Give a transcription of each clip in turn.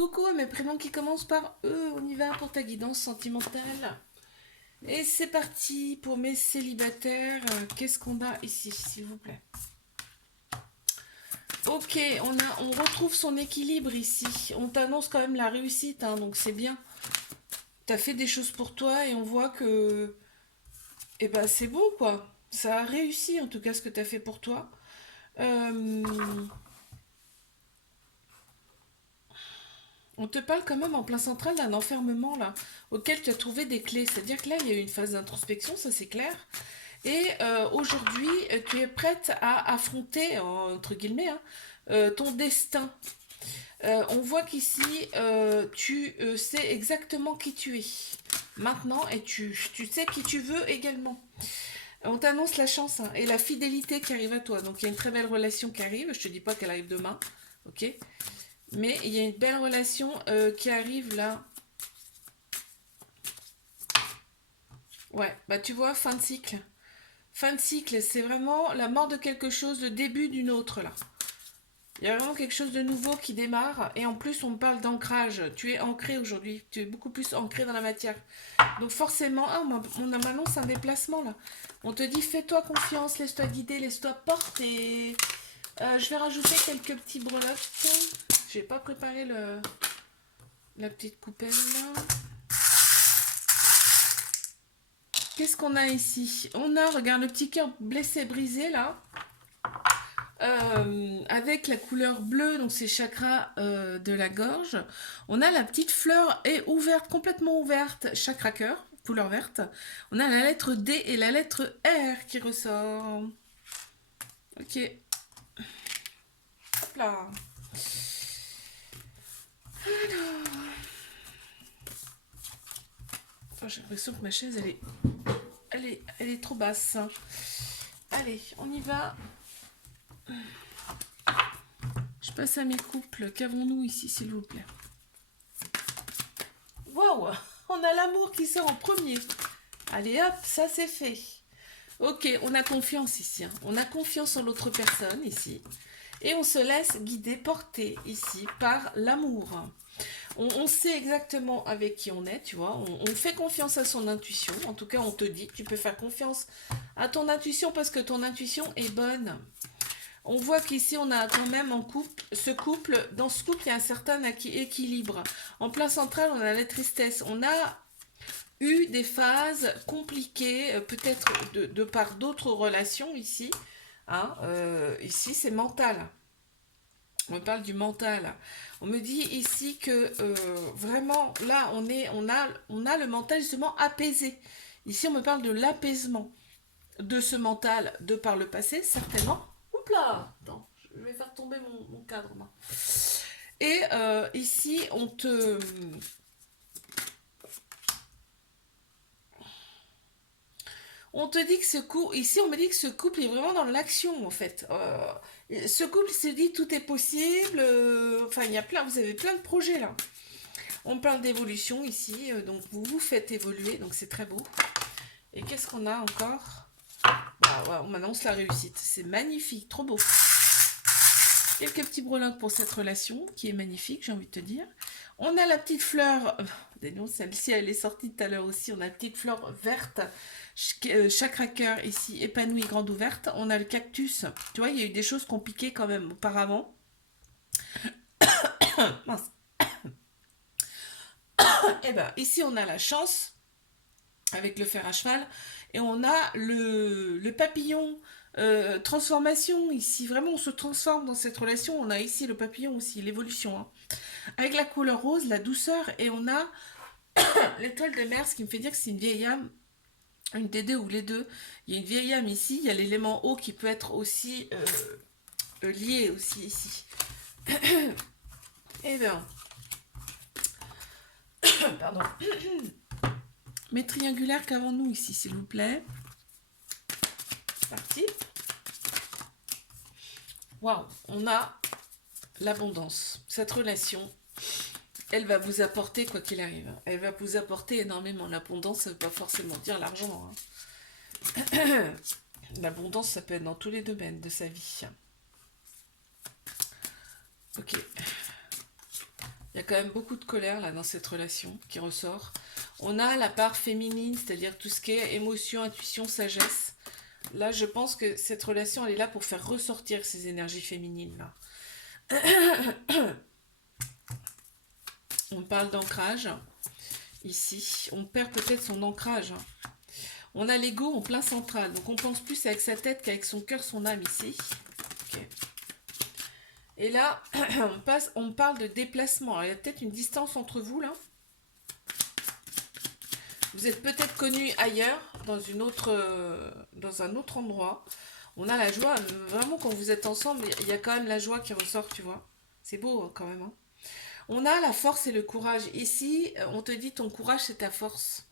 Coucou à mes prénoms qui commencent par E, on y va pour ta guidance sentimentale. Et c'est parti pour mes célibataires. Qu'est-ce qu'on a ici, s'il vous plaît? Ok, on retrouve son équilibre ici. On t'annonce quand même la réussite, hein, donc c'est bien. T'as fait des choses pour toi et on voit que, eh ben, c'est beau quoi. Ça a réussi en tout cas ce que t'as fait pour toi. Euh, On te parle quand même en plein central d'un enfermement là, auquel tu as trouvé des clés. C'est-à-dire que là, il y a eu une phase d'introspection, ça c'est clair. Et aujourd'hui, tu es prête à affronter, entre guillemets, hein, ton destin. On voit qu'ici, tu sais exactement qui tu es maintenant et tu sais qui tu veux également. On t'annonce la chance hein, et la fidélité qui arrive à toi. Donc il y a une très belle relation qui arrive. Je te dis pas qu'elle arrive demain, ok? Mais il y a une belle relation qui arrive là. Ouais, bah tu vois, fin de cycle. Fin de cycle, c'est vraiment la mort de quelque chose, le début d'une autre là. Il y a vraiment quelque chose de nouveau qui démarre. Et en plus, on me parle d'ancrage. Tu es ancré aujourd'hui. Tu es beaucoup plus ancré dans la matière. Donc forcément, ah, on m'annonce un déplacement là. On te dit, fais-toi confiance, laisse-toi guider, laisse-toi porter. Je vais rajouter quelques petits breloques. J'ai pas préparé la petite coupelle là. Qu'est-ce qu'on a ici? On a, regarde, le petit cœur blessé, brisé là. Avec la couleur bleue, donc c'est chakra de la gorge. On a la petite fleur est ouverte, complètement ouverte, chakra cœur, couleur verte. On a la lettre D et la lettre R qui ressort. Ok. Hop là. Alors. Oh, j'ai l'impression que ma chaise, elle est trop basse. Allez, on y va. Je passe à mes couples. Qu'avons-nous ici, s'il vous plaît? Waouh, on a l'amour qui sort en premier. Allez hop, ça c'est fait. Ok, on a confiance ici. Hein. On a confiance en l'autre personne ici. Et on se laisse guider, porter ici par l'amour. On sait exactement avec qui on est, tu vois. On fait confiance à son intuition. En tout cas, on te dit, tu peux faire confiance à ton intuition parce que ton intuition est bonne. On voit qu'ici, on a quand même en couple, dans ce couple, il y a un certain équilibre. En plein central, on a la tristesse. On a eu des phases compliquées, peut-être de par d'autres relations ici. Hein, ici, c'est mental. On me parle du mental. On me dit ici que vraiment, là, on a le mental justement apaisé. Ici, on me parle de l'apaisement de ce mental de par le passé, certainement. Oups là, attends, je vais faire tomber mon cadre. Moi. Et ici, on te dit que ici, on me dit que ce couple est vraiment dans l'action en fait. Ce couple se dit tout est possible. Enfin, il y a vous avez plein de projets là. On parle d'évolution ici, donc vous vous faites évoluer, donc c'est très beau. Et qu'est-ce qu'on a encore? Bah, ouais, on m'annonce la réussite. C'est magnifique, trop beau. Quelques petits breloques pour cette relation qui est magnifique, j'ai envie de te dire. On a la petite fleur. Celle-ci, elle est sortie tout à l'heure aussi. On a la petite fleur verte. Chakra cœur ici, épanouie, grande ouverte. On a le cactus. Tu vois, il y a eu des choses compliquées quand même auparavant. Mince. Et ben, ici, on a la chance avec le fer à cheval. Et on a le papillon transformation ici. Vraiment, on se transforme dans cette relation. On a ici le papillon aussi, l'évolution. Hein. Avec la couleur rose, la douceur. Et on a l'étoile de mer, ce qui me fait dire que c'est une vieille âme. Une des deux ou les deux. Il y a une vieille âme ici. Il y a l'élément eau qui peut être aussi lié aussi ici. Et bien. Pardon. Mes triangulaires qu'avons-nous ici, s'il vous plaît? C'est parti. Waouh, on a l'abondance. Cette relation, elle va vous apporter quoi qu'il arrive. Elle va vous apporter énormément. L'abondance, ça ne veut pas forcément dire l'argent. Hein. L'abondance, ça peut être dans tous les domaines de sa vie. Ok. Il y a quand même beaucoup de colère là dans cette relation qui ressort. On a la part féminine, c'est-à-dire tout ce qui est émotion, intuition, sagesse. Là, je pense que cette relation, elle est là pour faire ressortir ces énergies féminines là. On parle d'ancrage ici. On perd peut-être son ancrage. On a l'ego en plein central, donc on pense plus avec sa tête qu'avec son cœur, son âme ici. Okay. Et là, on parle de déplacement. Alors, il y a peut-être une distance entre vous là. Vous êtes peut-être connu ailleurs, dans un autre endroit. On a la joie, vraiment quand vous êtes ensemble, il y a quand même la joie qui ressort, tu vois. C'est beau hein, quand même. Hein. On a la force et le courage. Ici, on te dit ton courage, c'est ta force.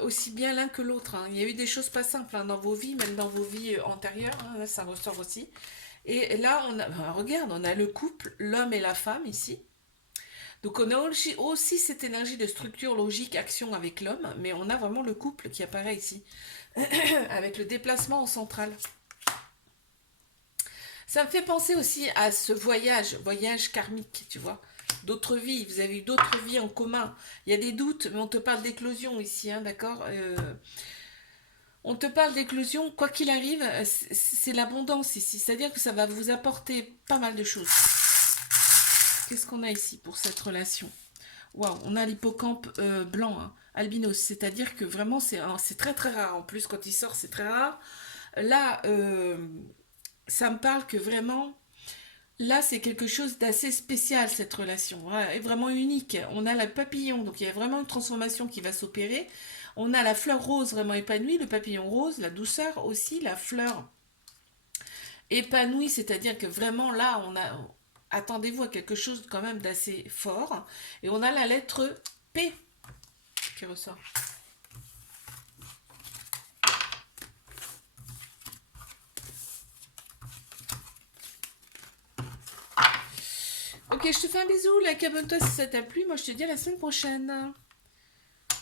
Aussi bien l'un que l'autre. Hein. Il y a eu des choses pas simples hein, dans vos vies, même dans vos vies antérieures. Hein, là, ça ressort aussi. Et là, regarde, on a le couple, l'homme et la femme ici. Donc on a aussi cette énergie de structure logique, action avec l'homme, mais on a vraiment le couple qui apparaît ici, avec le déplacement en centrale. Ça me fait penser aussi à ce voyage karmique, tu vois. D'autres vies, vous avez eu d'autres vies en commun. Il y a des doutes, mais on te parle d'éclosion ici, hein, d'accord On te parle d'éclosion, quoi qu'il arrive, c'est l'abondance ici. C'est-à-dire que ça va vous apporter pas mal de choses. Qu'est-ce qu'on a ici pour cette relation? Waouh, on a l'hippocampe blanc, hein, albinos. C'est-à-dire que vraiment, c'est très très rare. En plus, quand il sort, c'est très rare. Là, ça me parle que vraiment, là, c'est quelque chose d'assez spécial, cette relation. Ouais, et vraiment unique. On a le papillon, donc il y a vraiment une transformation qui va s'opérer. On a la fleur rose vraiment épanouie, le papillon rose, la douceur aussi, la fleur épanouie, c'est-à-dire que vraiment là, attendez-vous à quelque chose quand même d'assez fort. Et on a la lettre P qui ressort. Ok, je te fais un bisou, like, abonne-toi si ça t'a plu. Moi, je te dis à la semaine prochaine.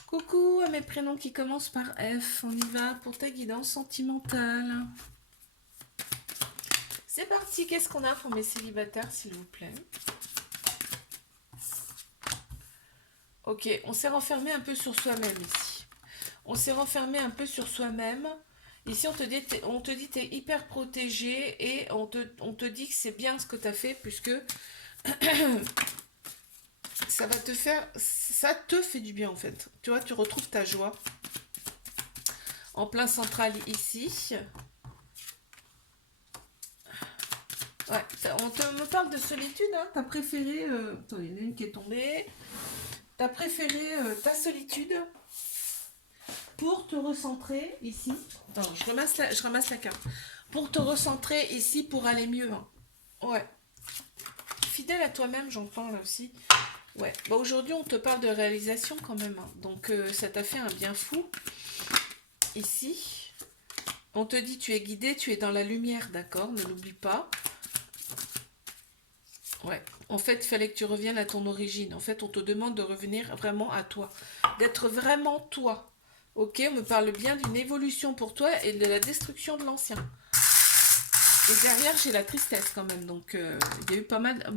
Coucou à mes prénoms qui commencent par F. On y va pour ta guidance sentimentale. C'est parti, qu'est-ce qu'on a pour mes célibataires, s'il vous plaît? Ok, on s'est renfermé un peu sur soi-même ici. On s'est renfermé un peu sur soi-même. Ici, on te dit t'es hyper protégé et on te dit que c'est bien ce que tu as fait puisque ça te fait du bien en fait. Tu vois, tu retrouves ta joie. En plein central ici. Ouais, me parle de solitude, hein. T'as préféré... attends, il y en a une qui est tombée. T'as préféré ta solitude pour te recentrer ici. Attends, je ramasse la carte. Pour te recentrer ici pour aller mieux. Hein. Ouais. Fidèle à toi-même, j'entends là aussi. Ouais. Bah, aujourd'hui, on te parle de réalisation quand même. Hein. Donc, ça t'a fait un bien fou. Ici. On te dit, tu es guidé, tu es dans la lumière, d'accord? Ne l'oublie pas. Ouais. En fait, il fallait que tu reviennes à ton origine. En fait, on te demande de revenir vraiment à toi. D'être vraiment toi. Ok, on me parle bien d'une évolution pour toi et de la destruction de l'ancien. Et derrière, j'ai la tristesse quand même. Donc, il y a eu pas mal...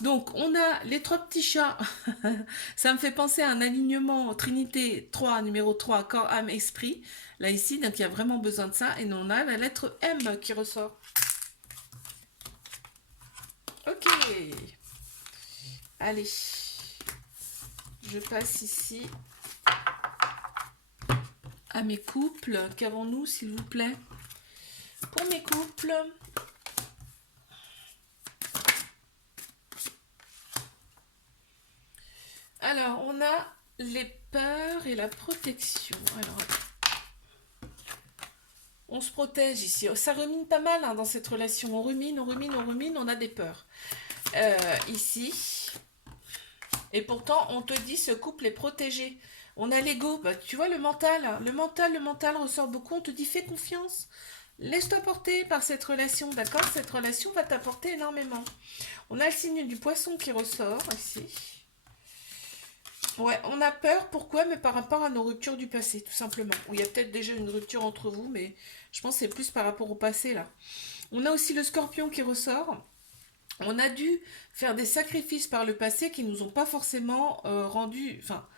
Donc, on a les trois petits chats. Ça me fait penser à un alignement Trinité 3, numéro 3, corps, âme, esprit. Là, ici, donc il y a vraiment besoin de ça. Et on a la lettre M qui ressort. Ok. Allez. Je passe ici à mes couples. Qu'avons-nous, s'il vous plaît? Pour mes couples... Alors, on a les peurs et la protection. Alors, on se protège ici. Ça rumine pas mal hein, dans cette relation. On rumine, on a des peurs. Ici. Et pourtant, on te dit ce couple est protégé. On a l'ego. Bah, tu vois, le mental. Le mental ressort beaucoup. On te dit fais confiance. Laisse-toi porter par cette relation, d'accord? Cette relation va t'apporter énormément. On a le signe du poisson qui ressort ici. Ouais, on a peur, pourquoi? Mais par rapport à nos ruptures du passé, tout simplement. Ou il y a peut-être déjà une rupture entre vous, mais je pense que c'est plus par rapport au passé, là. On a aussi le scorpion qui ressort. On a dû faire des sacrifices par le passé qui nous ont pas forcément rendu... Enfin,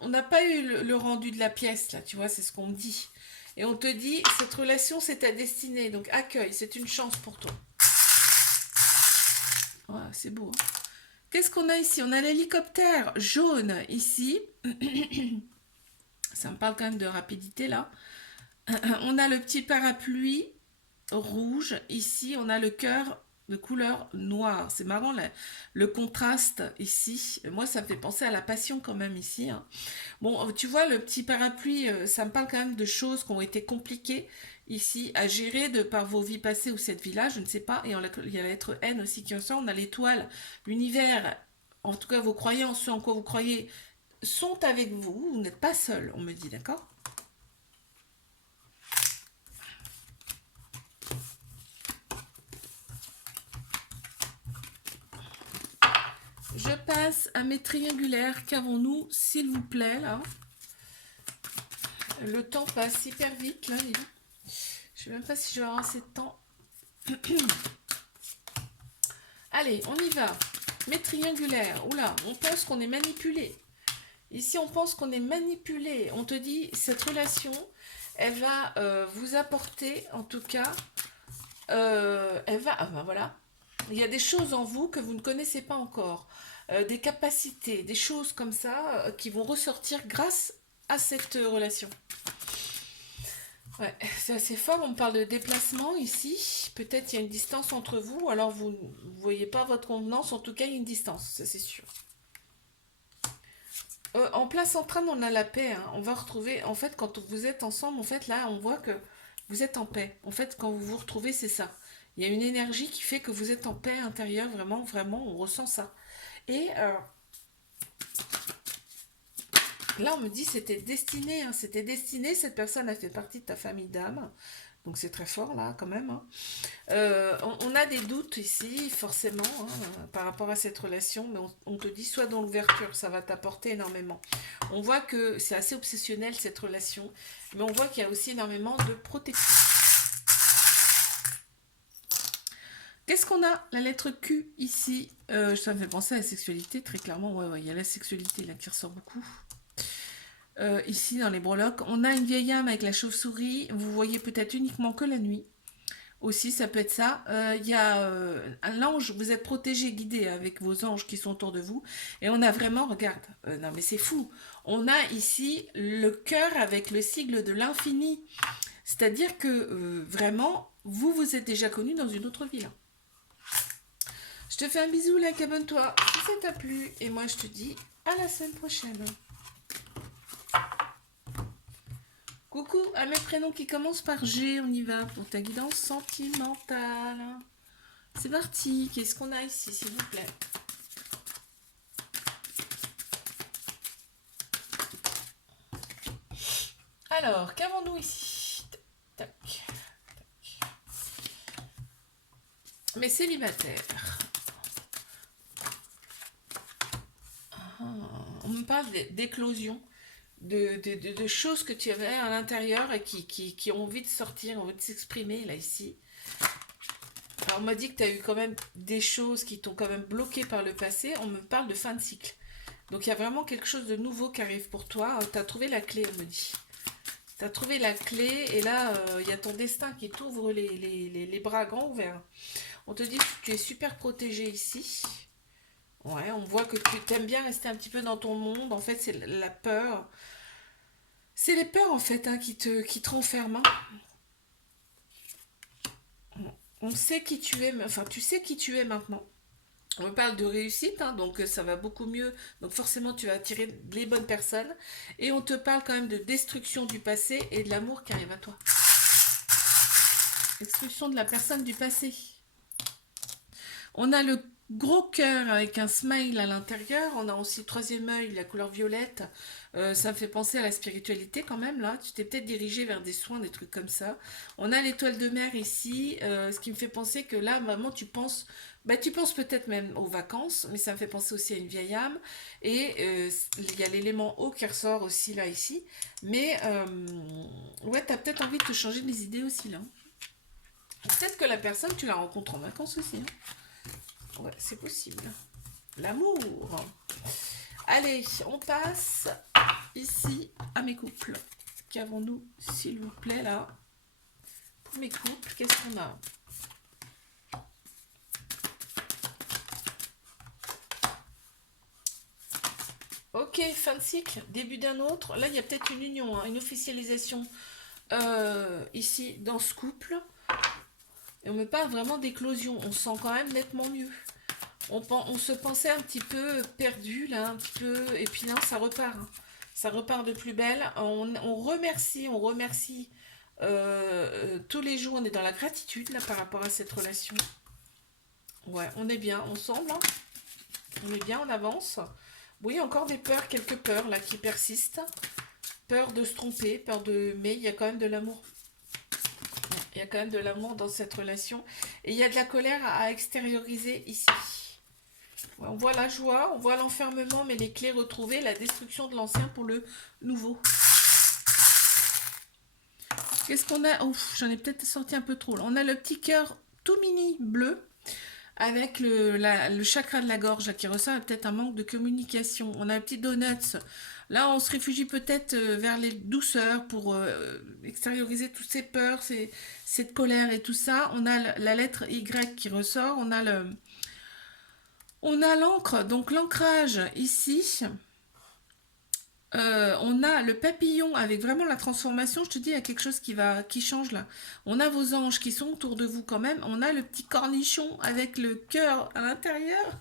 on n'a pas eu le rendu de la pièce, là, tu vois, c'est ce qu'on me dit. Et on te dit, cette relation, c'est ta destinée, donc accueille, c'est une chance pour toi. Ouais, c'est beau. Hein. Qu'est-ce qu'on a ici? On a l'hélicoptère jaune ici. Ça me parle quand même de rapidité, là. On a le petit parapluie rouge. Ici, on a le cœur de couleur noire. C'est marrant, là, le contraste ici. Moi, ça me fait penser à la passion quand même ici. Hein. Bon, tu vois, le petit parapluie, ça me parle quand même de choses qui ont été compliquées ici à gérer de par vos vies passées ou cette vie-là, je ne sais pas. Et il y a la lettre N aussi qui en sort. On a l'étoile, l'univers, en tout cas vos croyances, ceux en quoi vous croyez, sont avec vous. Vous n'êtes pas seul, on me dit, d'accord? Je passe à mes triangulaires. Qu'avons-nous, s'il vous plaît, là? Le temps passe hyper vite, là, dis donc. Je sais même pas si je vais avoir assez de temps. Allez, on y va. Mes triangulaires. Oula, on pense qu'on est manipulé. Ici, on pense qu'on est manipulé. On te dit, cette relation, elle va vous apporter, en tout cas, elle va... Ah ben voilà. Il y a des choses en vous que vous ne connaissez pas encore. Des capacités, des choses comme ça qui vont ressortir grâce à cette relation. Ouais, c'est assez fort, on parle de déplacement ici. Peut-être il y a une distance entre vous, ou alors vous ne voyez pas votre convenance, en tout cas il y a une distance, ça c'est sûr. En place centrale, on a la paix. Hein. On va retrouver, en fait, quand vous êtes ensemble, en fait, là, on voit que vous êtes en paix. En fait, quand vous vous retrouvez, c'est ça. Il y a une énergie qui fait que vous êtes en paix intérieure, vraiment, vraiment, on ressent ça. Et là, on me dit c'était destiné, hein, c'était destiné, cette personne a fait partie de ta famille d'âme. Donc c'est très fort là quand même. Hein. On a des doutes ici, forcément, hein, par rapport à cette relation, mais on te dit soit dans l'ouverture, ça va t'apporter énormément. On voit que c'est assez obsessionnel cette relation, mais on voit qu'il y a aussi énormément de protection. Qu'est-ce qu'on a? La lettre Q ici, ça me fait penser à la sexualité, très clairement. Ouais, il y a la sexualité là qui ressort beaucoup. Ici, dans les breloques, on a une vieille âme avec la chauve-souris. Vous voyez peut-être uniquement que la nuit. Aussi, ça peut être ça. Il y a un ange, vous êtes protégé, guidé avec vos anges qui sont autour de vous. Et on a vraiment, regarde, non mais c'est fou. On a ici le cœur avec le sigle de l'infini. C'est-à-dire que vraiment, vous vous êtes déjà connu dans une autre vie là. Je te fais un bisou, like, abonne-toi si ça t'a plu. Et moi, je te dis à la semaine prochaine. Coucou à mes prénoms qui commencent par G, on y va pour ta guidance sentimentale. C'est parti, qu'est-ce qu'on a ici, s'il vous plaît? Alors, qu'avons-nous ici? Tac, tac. Mes célibataires. On me parle d'éclosion. De choses que tu avais à l'intérieur et qui ont envie de sortir, ont envie de s'exprimer, là, ici. Alors, on m'a dit que tu as eu quand même des choses qui t'ont quand même bloqué par le passé. On me parle de fin de cycle. Donc, il y a vraiment quelque chose de nouveau qui arrive pour toi. Tu as trouvé la clé, on me dit. Tu as trouvé la clé et là, il y a ton destin qui t'ouvre les bras grands ouverts. On te dit que tu es super protégé ici. Ouais, on voit que tu t'aimes bien rester un petit peu dans ton monde. En fait, c'est la peur. C'est les peurs, en fait, hein, qui te renferment. Hein. On sait qui tu es, enfin, tu sais qui tu es maintenant. On me parle de réussite, hein, donc ça va beaucoup mieux. Donc forcément, tu vas attirer les bonnes personnes. Et on te parle quand même de destruction du passé et de l'amour qui arrive à toi. Destruction de la personne du passé. On a le gros cœur avec un smile à l'intérieur. On a aussi le troisième œil, la couleur violette. Ça me fait penser à la spiritualité quand même, là. Tu t'es peut-être dirigé vers des soins, des trucs comme ça. On a l'étoile de mer ici, ce qui me fait penser que là, vraiment, tu penses peut-être même aux vacances, mais ça me fait penser aussi à une vieille âme. Et il y a l'élément eau qui ressort aussi, là, ici. Mais, ouais, t'as peut-être envie de te changer les idées aussi, là. Peut-être que la personne, tu la rencontres en vacances aussi, hein. Ouais, c'est possible. L'amour. Allez, on passe ici à mes couples. Qu'avons-nous, s'il vous plaît, là? Pour mes couples, qu'est-ce qu'on a? Ok, fin de cycle, début d'un autre. Là, il y a peut-être une union, hein, une officialisation ici dans ce couple. Et on me parle vraiment d'éclosion. On se sent quand même nettement mieux. On se pensait un petit peu perdu, là, un petit peu. Et puis là, ça repart. Hein. Ça repart de plus belle. On remercie, tous les jours. On est dans la gratitude, là, par rapport à cette relation. Ouais, on est bien ensemble. Hein. On est bien, on avance. Oui, encore des peurs, quelques peurs, là, qui persistent. Peur de se tromper, peur de... Mais il y a quand même de l'amour. Il y a quand même de l'amour dans cette relation. Et il y a de la colère à extérioriser ici. Ouais, on voit la joie, on voit l'enfermement, mais les clés retrouvées, la destruction de l'ancien pour le nouveau. Qu'est-ce qu'on a? Ouf, j'en ai peut-être sorti un peu trop. Là. On a le petit cœur tout mini bleu avec le chakra de la gorge là, qui ressort peut-être un manque de communication. On a le petit donuts. Là, on se réfugie peut-être vers les douceurs pour extérioriser toutes ces peurs, cette colère et tout ça. On a la lettre Y qui ressort. On a l'encre, donc l'ancrage ici. On a le papillon avec vraiment la transformation. Je te dis, il y a quelque chose qui change là. On a vos anges qui sont autour de vous quand même. On a le petit cornichon avec le cœur à l'intérieur.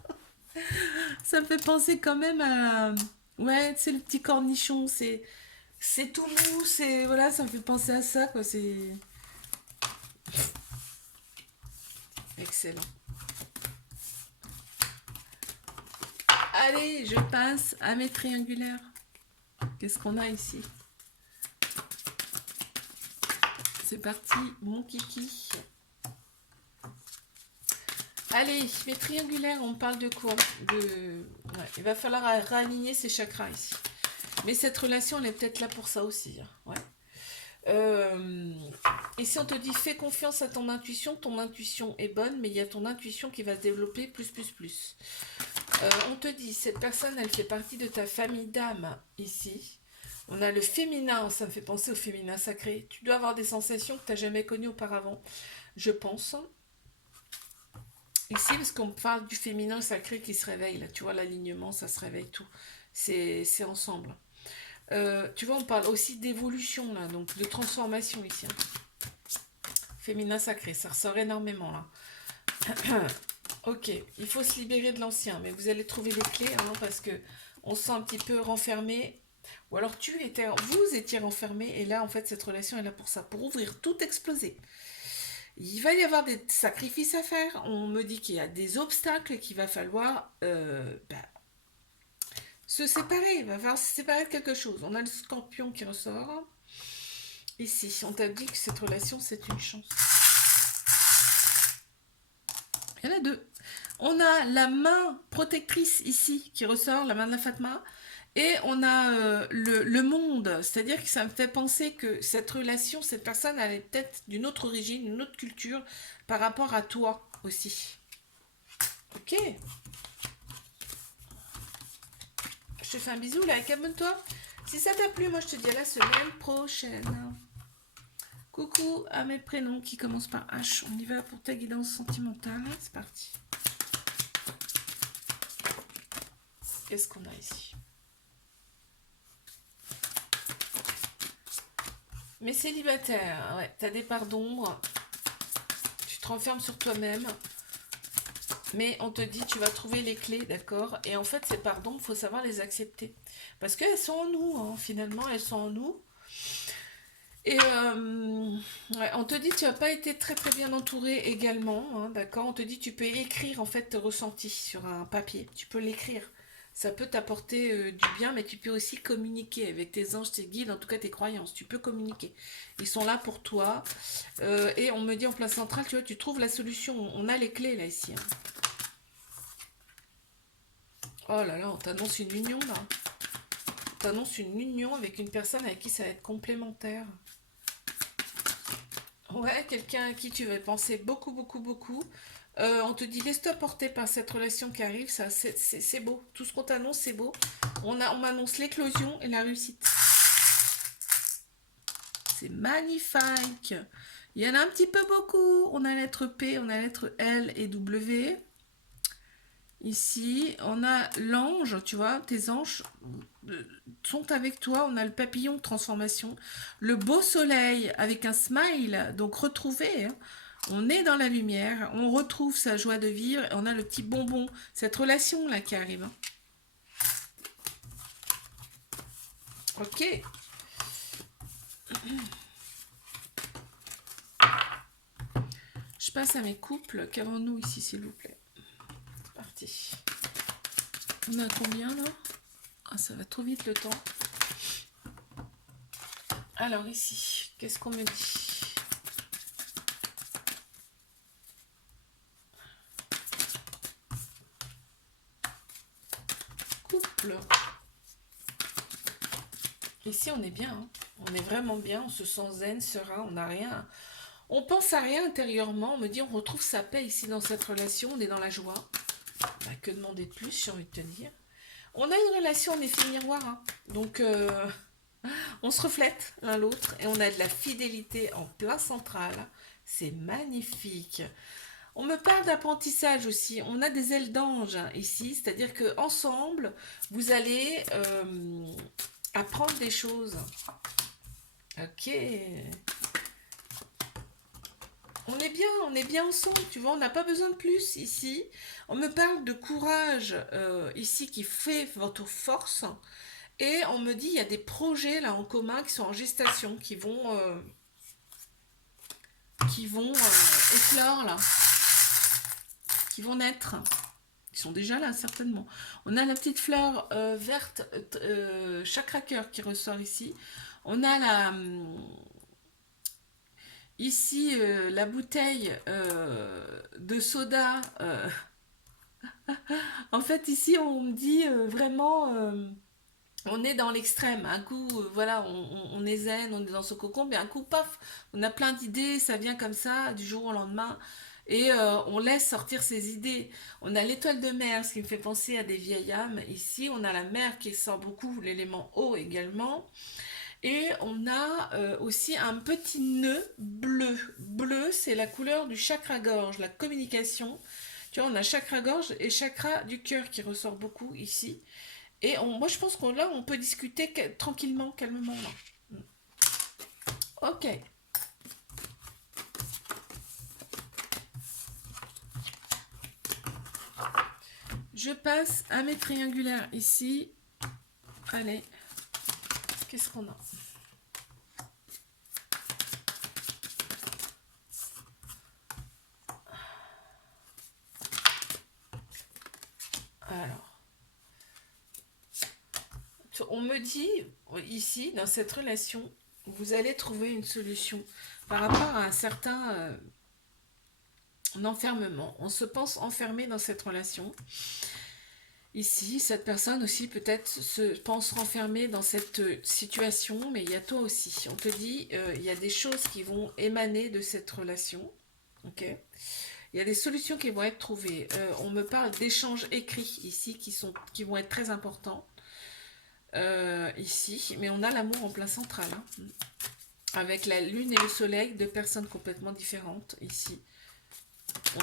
Ça me fait penser quand même à... Ouais, c'est le petit cornichon. C'est tout mou. Voilà, ça me fait penser à ça quoi. C'est excellent. Allez, je passe à mes triangulaires. Qu'est-ce qu'on a ici? C'est parti, mon kiki. Allez, mes triangulaires, on parle de quoi? Ouais, il va falloir réaligner ces chakras ici. Mais cette relation, elle est peut-être là pour ça aussi. Hein. Ouais. Et si on te dit fais confiance à ton intuition est bonne, mais il y a ton intuition qui va se développer plus. On te dit, cette personne, elle fait partie de ta famille d'âme ici. On a le féminin, ça me fait penser au féminin sacré. Tu dois avoir des sensations que tu n'as jamais connues auparavant, je pense. Ici, parce qu'on parle du féminin sacré qui se réveille, là, tu vois, l'alignement, ça se réveille tout. C'est ensemble. Tu vois, on parle aussi d'évolution, là, donc de transformation ici. Hein. Féminin sacré, ça ressort énormément, là. Ok, il faut se libérer de l'ancien, mais vous allez trouver les clés, hein, parce que on se sent un petit peu renfermé. Ou alors vous étiez renfermé, et là, en fait, cette relation est là pour ça, pour ouvrir, tout exploser. Il va y avoir des sacrifices à faire. On me dit qu'il y a des obstacles qu'il va falloir se séparer. Il va falloir se séparer de quelque chose. On a le scorpion qui ressort. Ici, on t'a dit que cette relation, c'est une chance. Il y en a deux. On a la main protectrice ici qui ressort, la main de la Fatma. Et on a le monde, c'est-à-dire que ça me fait penser que cette relation, cette personne, elle est peut-être d'une autre origine, une autre culture par rapport à toi aussi. Ok. Je te fais un bisou là, abonne-toi. Si ça t'a plu, moi je te dis à la semaine prochaine. Coucou à mes prénoms qui commencent par H. On y va pour ta guidance sentimentale. C'est parti. Qu'est-ce qu'on a ici? Mais célibataire, ouais, t'as des parts d'ombre, tu te renfermes sur toi-même, mais on te dit tu vas trouver les clés, d'accord? Et en fait, ces parts d'ombre, il faut savoir les accepter. Parce qu'elles sont en nous, hein, finalement, elles sont en nous. Et ouais, on te dit tu n'as pas été très très bien entouré également, hein, d'accord? On te dit tu peux écrire en fait tes ressentis sur un papier, tu peux l'écrire. Ça peut t'apporter du bien, mais tu peux aussi communiquer avec tes anges, tes guides, en tout cas tes croyances. Tu peux communiquer. Ils sont là pour toi. Et on me dit en place centrale, tu vois, tu trouves la solution. On a les clés là ici. Hein. Oh là là, on t'annonce une union là. On t'annonce une union avec une personne avec qui ça va être complémentaire. Ouais, quelqu'un à qui tu vas penser beaucoup. On te dit laisse-toi porter par cette relation qui arrive, ça c'est beau. Tout ce qu'on t'annonce, c'est beau. On m'annonce l'éclosion et la réussite. C'est magnifique. Il y en a un petit peu beaucoup. On a la lettre P, on a la lettre L et W. Ici, on a l'ange, tu vois, tes anges sont avec toi. On a le papillon de transformation. Le beau soleil avec un smile, donc retrouvé. Hein. On est dans la lumière, on retrouve sa joie de vivre. Et on a le petit bonbon, cette relation-là qui arrive. Hein. Ok. Je passe à mes couples. Qu'avons-nous ici, s'il vous plaît? C'est parti. On a combien, là? Ah, ça va trop vite, le temps. Alors, ici, qu'est-ce qu'on me dit? Couple. Ici, on est bien. Hein. On est vraiment bien. On se sent zen, serein. On n'a rien. On pense à rien intérieurement. On me dit, on retrouve sa paix ici dans cette relation. On est dans la joie. Bah, que demander de plus, j'ai envie de te dire. On a une relation en effet miroir. Hein. Donc, on se reflète l'un l'autre. Et on a de la fidélité en plein central. C'est magnifique. On me parle d'apprentissage aussi. On a des ailes d'ange ici. C'est-à-dire qu'ensemble, vous allez apprendre des choses. Ok. On est bien ensemble, tu vois, on n'a pas besoin de plus ici. On me parle de courage ici qui fait votre force. Et on me dit il y a des projets là en commun qui sont en gestation, qui vont éclore là, qui vont naître. Ils sont déjà là certainement. On a la petite fleur verte chakra cœur qui ressort ici. On a la ici la bouteille de soda. En fait ici on me dit vraiment on est dans l'extrême. Un coup voilà on est zen, on est dans ce cocon, mais un coup paf, on a plein d'idées, ça vient comme ça du jour au lendemain. Et on laisse sortir ses idées. On a l'étoile de mer, ce qui me fait penser à des vieilles âmes. Ici, on a la mer qui sort beaucoup, l'élément eau également. Et on a aussi un petit nœud bleu. Bleu, c'est la couleur du chakra-gorge, la communication. Tu vois, on a chakra-gorge et chakra du cœur qui ressort beaucoup ici. Et moi, je pense qu'on là, on peut discuter tranquillement, calmement. Là. Ok. Je passe à mes triangulaires ici. Allez. Qu'est-ce qu'on a? Alors, on me dit ici, dans cette relation, vous allez trouver une solution par rapport à un certain enfermement. On se pense enfermé dans cette relation. Ici, cette personne aussi peut-être se pense renfermée dans cette situation, mais il y a toi aussi. On te dit, il y a des choses qui vont émaner de cette relation. Ok. Il y a des solutions qui vont être trouvées. On me parle d'échanges écrits ici qui vont être très importants. Ici, mais on a l'amour en plein central. Hein. Avec la lune et le soleil, deux personnes complètement différentes ici.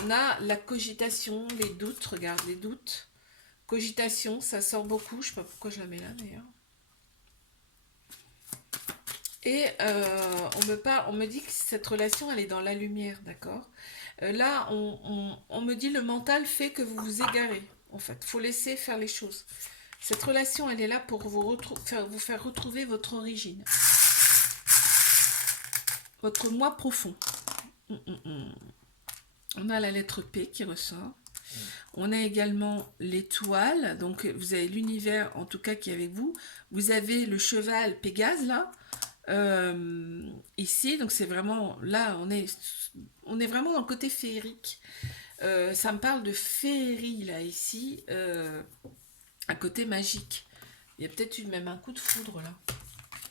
On a la cogitation, les doutes, regarde les doutes. Cogitation, ça sort beaucoup, je sais pas pourquoi je la mets là d'ailleurs. Et on me dit que cette relation, elle est dans la lumière, d'accord. Là, on me dit le mental fait que vous vous égarez, en fait. Faut laisser faire les choses. Cette relation, elle est là pour vous faire retrouver votre origine. Votre moi profond. On a la lettre P qui ressort. On a également l'étoile, donc vous avez l'univers en tout cas qui est avec vous. Vous avez le cheval Pégase là, ici, donc c'est vraiment, là on est vraiment dans le côté féerique. Ça me parle de féerie là, ici, un côté magique. Il y a peut-être eu même un coup de foudre là.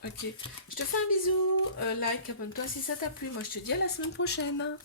Ok, je te fais un bisou, like, abonne-toi si ça t'a plu. Moi je te dis à la semaine prochaine.